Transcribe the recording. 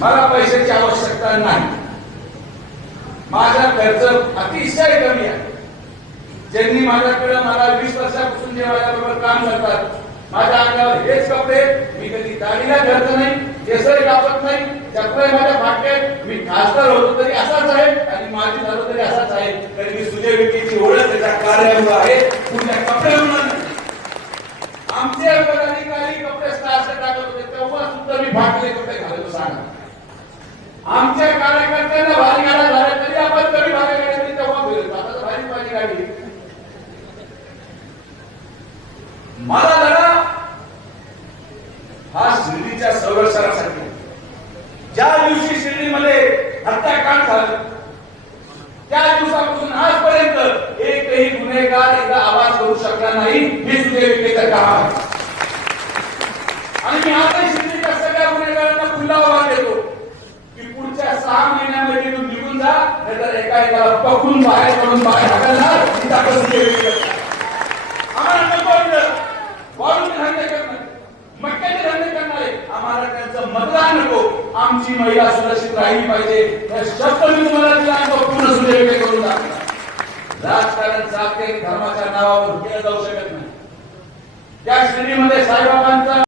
मला पैशाची आवश्यकता नाही, माझा खर्च अतिशय कमी आहे. ज्यांनी माझ्याकडे मला 20 वर्षापासून जे माझ्याबरोबर काम करतात, माझ्या अंगावर हेच कपडे, मी कधी दाढीला खर्च नाही, केसही कापत नाही, चपले माझ्या फाटकेत, मी खासदार होतो तरी असाच आहे आणि माझी झालो तरी असाच आहे. तरी मी सुजय विखेची ओळख त्याच्या कार्यामुळे आहे, पुढच्या कपड्यामुळे नाही. आमचे पदाधिकारी कपडे स्टार्च टाकत होते तेव्हा सुद्धा मी फाटले कपडे घालतो. सांगा, आमच्या कार्यकर्त्यांना भारी गाड्या झाल्या तरी आपण कमी भारी गाड्या तेव्हा फिरतो. आता तर भारी गाडी. मला लढा हा शिर्डीच्या संरक्षणासाठी. ज्या दिवशी शिर्डीमध्ये हत्याकांड झालं त्या दिवसापासून आजपर्यंत एकही गुन्हेगार एकदा आवाज करू शकला नाही. हे सुजय विखेचं काम आहे आणि मी आजही शिर्डीच्या सगळ्या गुन्हेगारांना खुल्ला आवाज देतो की पुढच्या 6 महिन्यामध्ये तुम्ही निघून जा, नाहीतर एका पकडून बाहेर काढून बाहेर हाकलणार. सुजय विखे आम्हाला नको वाळूचे धंदे करणार, मटक्याचे धंदे करणारे, आम्हाला त्यांचं मतदान नको. आमची महिला सुरक्षित राहिली पाहिजे. या शब्द मी तुम्हाला दिला आणि पूर्ण सुजय विखे करून दाखवला. राजकारण जागतिक धर्माच्या नावावर केलं जाऊ शकत नाही. त्या श्रेणीमध्ये साईबाबांचा